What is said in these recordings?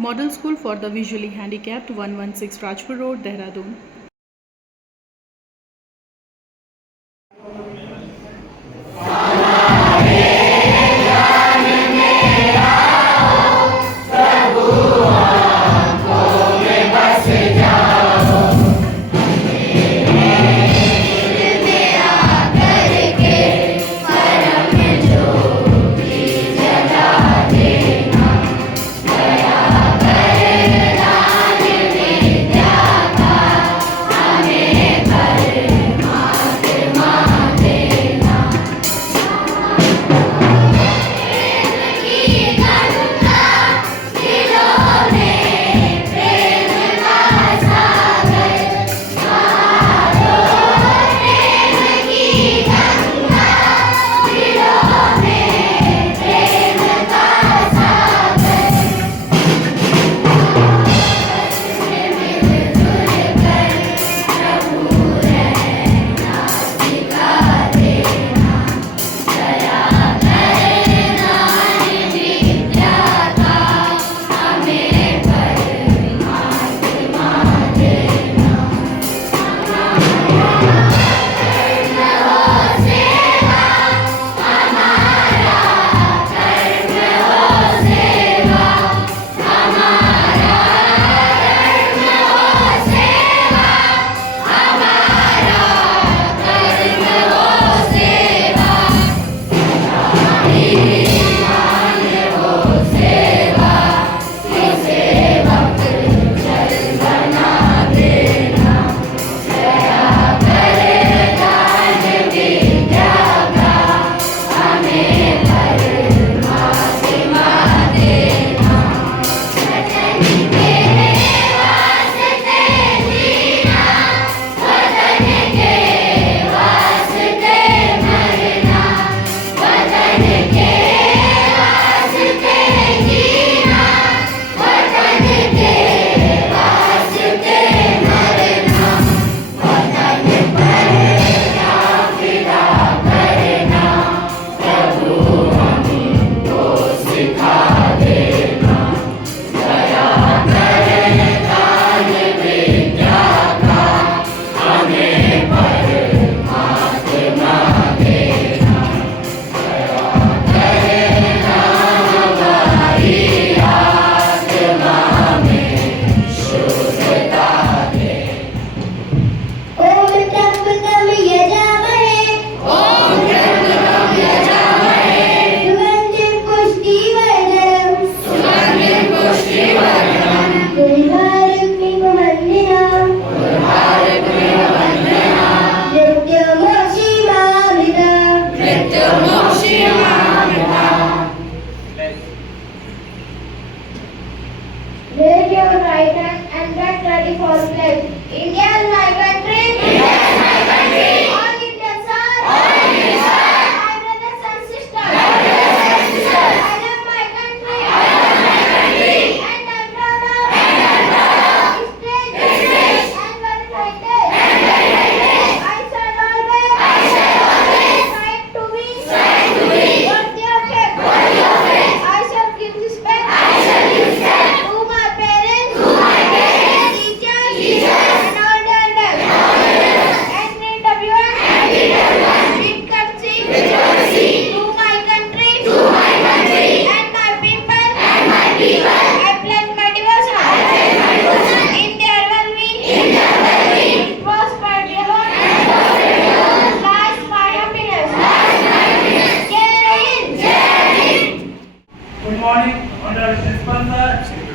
Model School for the Visually Handicapped, 116 Rajpur Road, Dehradun. Raise your right hand and get ready for pledge. India is my country. India is my country. All Indians are. All Indians are. My brothers and sisters. My brothers and sisters. I love my country. I love my country. And I'm proud of. And I'm proud of. Its rich. And very heritage. And very heritage. I shall always. I shall always. Strive to be. Strive to be. Worthy of it. Worthy of it. I shall give respect. I shall give respect.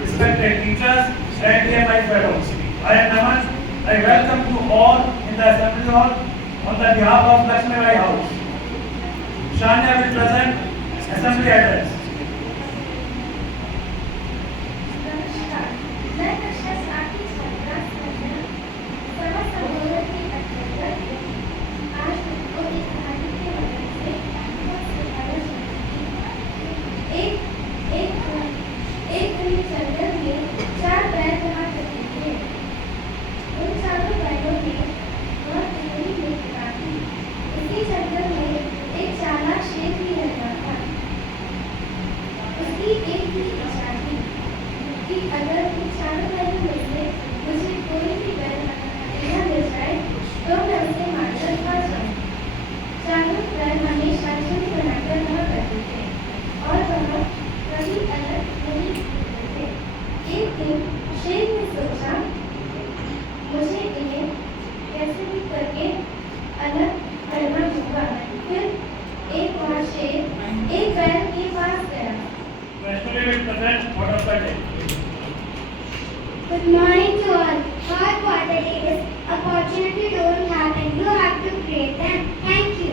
Respected teachers and dear my fellows, I am Naman. I welcome you all in the assembly hall on the behalf of Lakshmi Bai House. Shania will present assembly address. कि अगर इन चारों बैलों में से मुझे कोई भी बैल अकेला मिल जाए तो मैं उसे मारकर खा जाऊं। चारों बैल हमेशा झुंड बनाकर रहा करते थे और वह कभी अलग नहीं होते थे। एक दिन शेर ने सोचा, मुझे इन्हें कैसे भी करके अलग करना होगा। फिर एक बार शेर एक बैल के पास गया। Good morning to all. Hot water is opportunity don't happen. You have to create them. Thank you.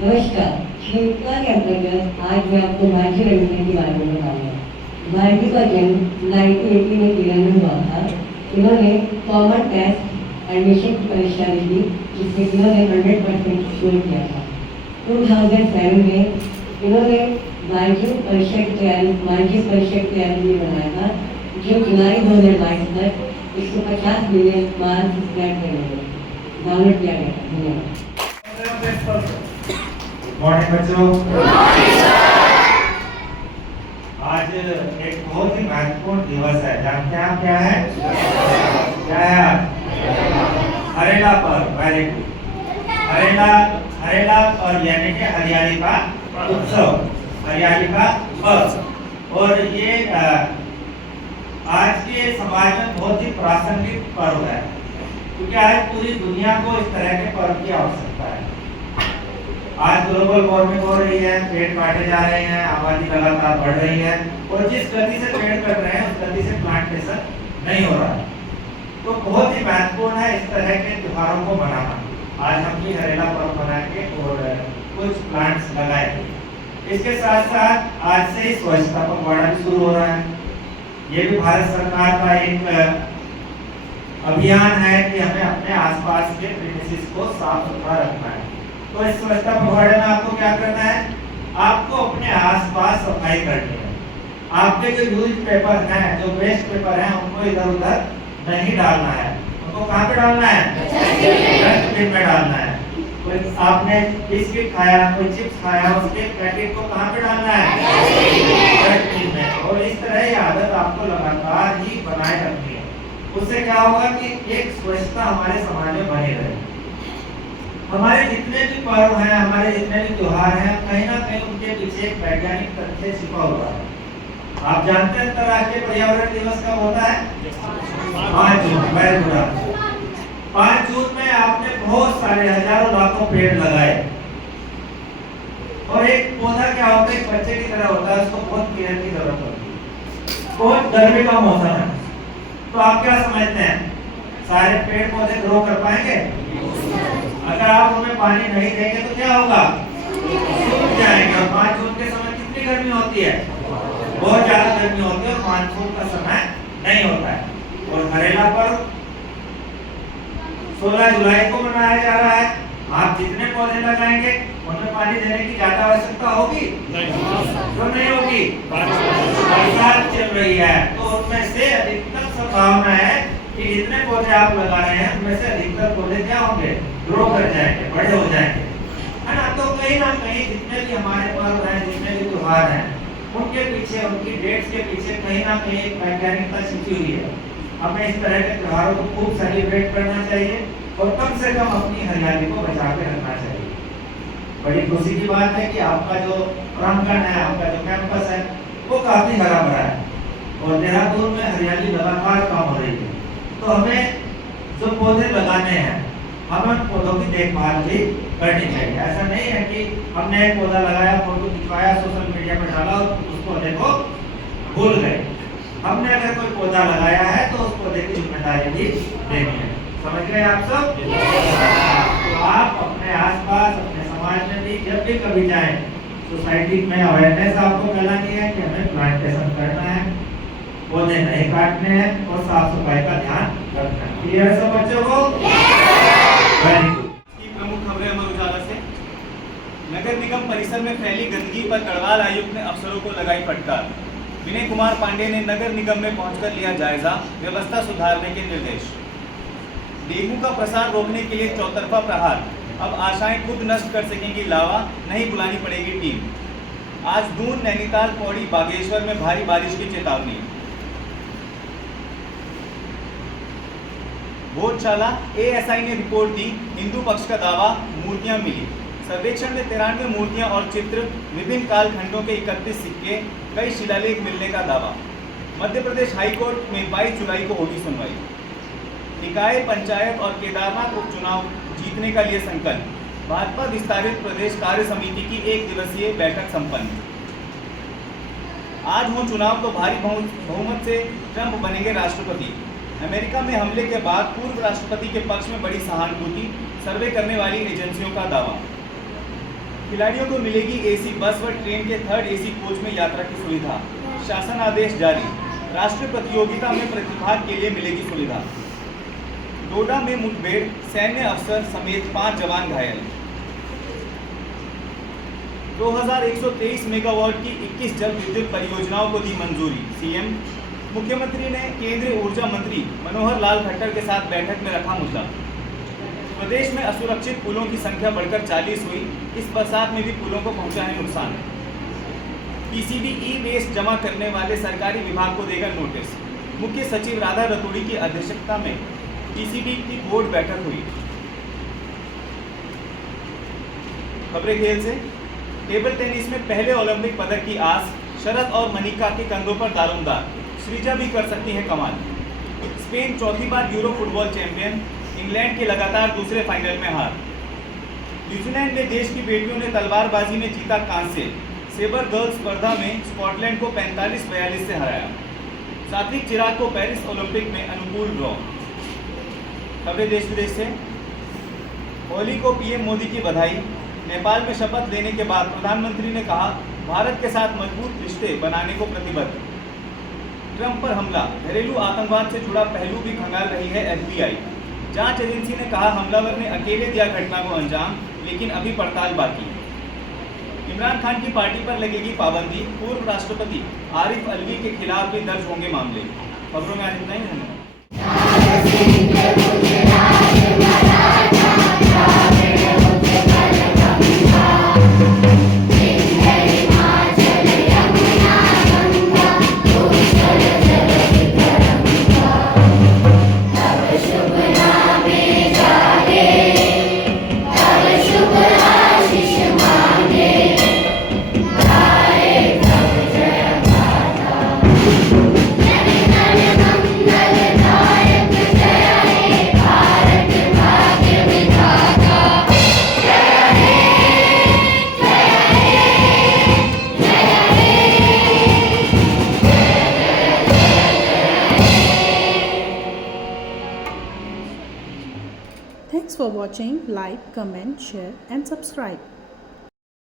नमस्कार। श्रृंखला के अंतर्गत आज मैं आपको भारतीय रंगमंच के बारे में बताऊंगा। भारती का जन्म 1980 में केरल में हुआ था। इन्होंने कॉमन टेस्ट एडमिशन की परीक्षा दी थी, जिसमें इन्होंने 100% स्कोर किया था। 2007 में इन्होंने वाणिज्य परीक्षा की तैयारी भी बनाया था, जो जुलाई 2022 तक 150 मिलियन मार्क्स स्क्रैच करने में डाउनलोड किया गया था। धन्यवाद। मॉर्निंग बच्चों। आज एक बहुत ही महत्वपूर्ण दिवस है। जानते हैं आप क्या है? क्या है आज? हरेला पर्व। Very good. हरेला पर्व यानी कि हरियाली का उत्सव, हरियाली का पर्व। और ये आज के समाज में बहुत ही प्रासंगिक पर्व है, क्योंकि आज पूरी दुनिया को इस तरह के पर्व की आवश्यकता है। आज ग्लोबल वार्मिंग हो रही है, पेड़ काटे जा रहे हैं, आबादी लगातार बढ़ रही है, और जिस गति से पेड़ कट रहे हैं उस गति से प्लांटेशन नहीं हो रहा है। तो बहुत ही महत्वपूर्ण है इस तरह के त्योहारों को मनाना। आज हम भी हरेला पर्व मनाएंगे और कुछ प्लांट्स लगाएंगे। इसके साथ साथ आज से ही स्वच्छता पखवाड़ा भी शुरू हो रहा है। ये भी भारत सरकार का एक अभियान है कि हमें अपने आसपास के प्रीमिसेस को साफ सुथरा रखना है। तो इस स्वच्छता पखवाड़े में आपको क्या करना है? आपको अपने आसपास सफाई करनी है। आपके जो यूज पेपर हैं, जो वेस्ट पेपर हैं, उनको इधर उधर नहीं डालना है। उनको कहाँ पे डालना है? डस्टबिन में डालना है। कोई आपने बिस्किट खाया, कोई चिप्स खाया, उसके पैकेट को कहाँ पे डालना है? डस्टबिन में। और इस तरह की आदत आपको लगातार ही बनाए रखनी है। उससे क्या होगा कि एक स्वच्छता हमारे समाज में बनी रहेगी। हमारे जितने भी पर्व हैं, हमारे जितने भी त्योहार हैं, कहीं ना कहीं उनके पीछे एक वैज्ञानिक तथ्य छिपा हुआ है। आप जानते हैं अंतर्राष्ट्रीय पर्यावरण दिवस कब होता है? 5 जून। 5 जून में आपने बहुत सारे हजारों लाखों पेड़ लगाए। और एक पौधा क्या होता है? एक बच्चे की तरह होता है, उसको बहुत केयर की जरूरत होती है। बहुत गर्मी का मौसम है, तो आप क्या समझते हैं, सारे पेड़ पौधे ग्रो कर पाएंगे? अगर आप उन्हें पानी नहीं देंगे तो क्या होगा? सूख जाएंगे। और 5 जून के समय कितनी गर्मी होती है? बहुत ज्यादा गर्मी होती है, और मानसून का समय नहीं होता है। और हरेला पर्व 16 जुलाई को मनाया जा रहा है। आप जितने पौधे लगाएंगे उनमें पानी देने की ज्यादा आवश्यकता होगी? क्यों नहीं होगी? बरसात चल रही है, तो उनमें से अधिकतम संभावना है कि जितने पौधे आप लगा रहे हैं उनमें से अधिकतर पौधे क्या होंगे? ग्रो कर जाएंगे, बड़े हो जाएंगे, है ना। तो कहीं ना कहीं जितने भी हमारे पर्व हैं, जितने भी त्योहार हैं, उनके पीछे, उनकी डेट्स के पीछे कहीं ना कहीं एक वैज्ञानिकता छिपी हुई है। हमें इस तरह के त्योहारों को खूब सेलिब्रेट करना चाहिए और कम से कम अपनी हरियाली को बचा के रखना चाहिए। बड़ी खुशी की बात है कि आपका जो प्रांगण है, आपका जो कैंपस है, वो काफी हरा भरा है और देहरादून में हरियाली लगातार कम हो रही है। तो हमें जो पौधे लगाने हैं, हमें उन पौधों की देखभाल भी करनी चाहिए। ऐसा नहीं है कि हमने एक पौधा लगाया, फोटो खिंचवाया, सोशल मीडिया में डाला और उस पौधे को भूल गए। हमने अगर कोई पौधा लगाया है तो उस पौधे की जिम्मेदारी भी लेनी है। समझ गए आप सब? तो आप अपने आसपास, अपने समाज में भी जब भी कभी जाएं, सोसाइटी में अवेयरनेस आपको फैलानी है कि हमें प्लांटेशन करना है, पौधे नहीं काटने हैं और साफ सफाई का ध्यान रखना है। क्लियर है सब बच्चों को? Very good. प्रमुख खबरें अमर उजाला से। नगर निगम परिसर में फैली गंदगी पर गढ़वाल आयुक्त ने अफसरों को लगाई फटकार। विनय कुमार पांडे ने नगर निगम में पहुंचकर लिया जायजा, व्यवस्था सुधारने के निर्देश। डेंगू का प्रसार रोकने के लिए चौतरफा प्रहार। अब आशाएं खुद नष्ट कर सकेंगी लावा, नहीं बुलानी पड़ेगी टीम। आज दून, नैनीताल, पौड़ी, बागेश्वर में भारी बारिश की चेतावनी। भोजशाला एएसआई ने रिपोर्ट दी, हिंदू पक्ष का दावा, मूर्तियां मिली। सर्वेक्षण में 93 मूर्तियां और चित्र, विभिन्न कालखंडों के 31 सिक्के, कई शिलालेख मिलने का दावा। मध्य प्रदेश हाईकोर्ट में 22 जुलाई को होगी सुनवाई। निकाय, पंचायत और केदारनाथ उपचुनाव जीतने का लिए संकल्प। भाजपा विस्तारित प्रदेश कार्य समिति की 1 दिवसीय बैठक संपन्न। आज हो चुनाव तो भारी बहुमत से ट्रंप बनेंगे राष्ट्रपति। अमेरिका में हमले के बाद पूर्व राष्ट्रपति के पक्ष में बड़ी सहानुभूति, सर्वे करने वाली एजेंसियों का दावा। खिलाड़ियों को मिलेगी एसी बस व ट्रेन के 3rd एसी कोच में यात्रा की सुविधा। शासन आदेश जारी, राष्ट्रीय प्रतियोगिता में प्रतिभाग के लिए मिलेगी सुविधा। डोडा में मुठभेड़, सैन्य अफसर समेत 5 जवान घायल। 2123 मेगावाट की 21 जल विद्युत परियोजनाओं को दी मंजूरी। सीएम, मुख्यमंत्री ने केंद्रीय ऊर्जा मंत्री मनोहर लाल खट्टर के साथ बैठक में रखा मुद्दा। प्रदेश में असुरक्षित पुलों की संख्या बढ़कर 40 हुई। इस बरसात में भी पुलों को पहुंचा है नुकसान। पीसीबी ई वेस्ट जमा करने वाले सरकारी विभाग को देगा नोटिस। मुख्य सचिव राधा रतूड़ी की अध्यक्षता में पीसीबी की बोर्ड बैठक हुई। खबरें खेल से। टेबल टेनिस में पहले ओलंपिक पदक की आस, शरद और मनिका के कंधों पर दारोमदार। श्रीजा भी कर सकती है कमाल। स्पेन चौथी बार यूरो फुटबॉल चैंपियन, इंग्लैंड के लगातार दूसरे फाइनल में हार। न्यूजीलैंड में देश की बेटियों ने तलवारबाजी में जीता कांस्य। सेबर गर्ल्स स्पर्धा में स्कॉटलैंड को 45-42 से हराया। सात्विक चिराग को पेरिस ओलंपिक में अनुकूल ड्रॉ। खबरें देश विदेश से। होली को पीएम मोदी की बधाई। नेपाल में शपथ लेने के बाद प्रधानमंत्री ने कहा, भारत के साथ मजबूत रिश्ते बनाने को प्रतिबद्ध। ट्रंप पर हमला, घरेलू आतंकवाद से जुड़ा पहलू भी खंगाल रही है एफबीआई। जांच एजेंसी ने कहा हमलावर ने अकेले दिया घटना को अंजाम, लेकिन अभी पड़ताल बाकी। इमरान खान की पार्टी पर लगेगी पाबंदी, पूर्व राष्ट्रपति आरिफ अलवी के खिलाफ भी दर्ज होंगे मामले। खबरों में आज इतना ही। Thanks for watching. Like, comment, share and subscribe.